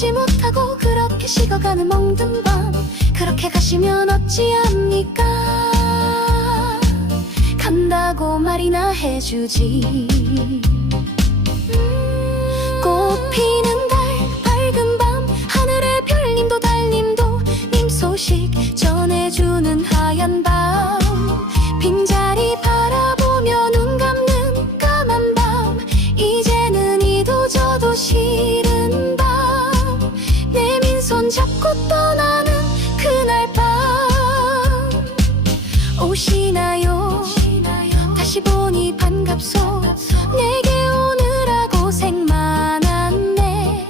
잊지 못하고 그렇게 식어가는 멍든 밤. 그렇게 가시면 어찌합니까? 간다고 말이나 해주지. 음, 꽃피는 보니 반갑소. 내게 오느라 고생 많았네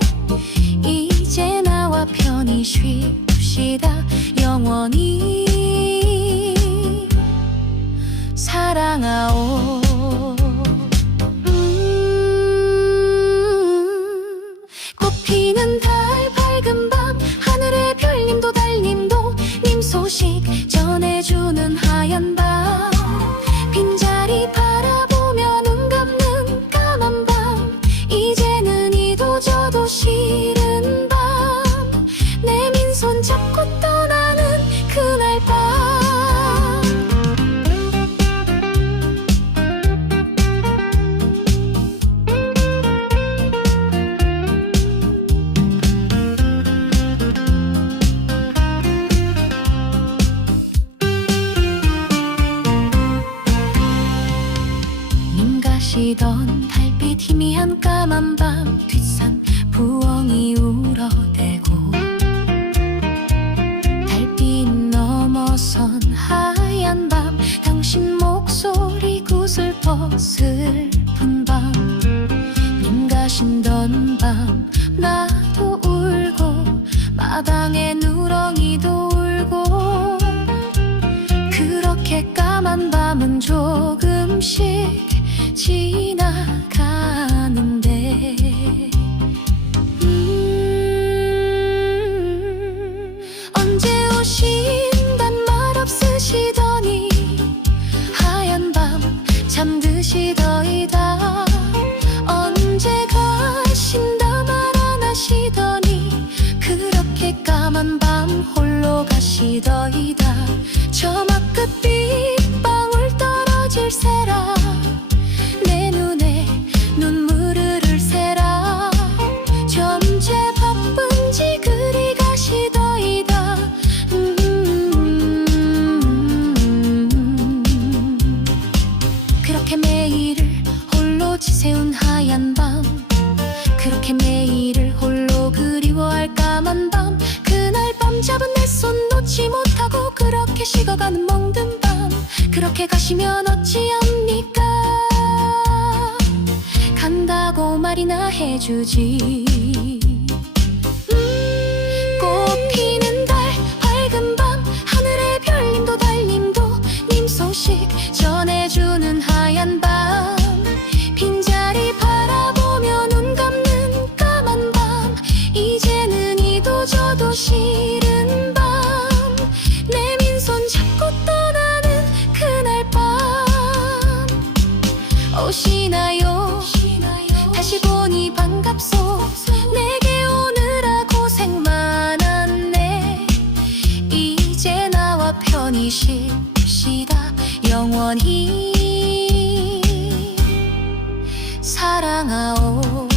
이제 나와 편히 쉽시다. 영원히 사방에 누렁이도 울고 그렇게 까만 밤은 조금씩 지나가는데 시더이다. 저막 끝빛 이렇게 식어가는 멍든 밤 그렇게 가시면 어찌합니까? 간다고 말이나 해주지. 음, 꽃 피는 달 밝은 밤 하늘의 별님도 달님도 님 소식 전해주 지키십시다. 영원히 사랑하오.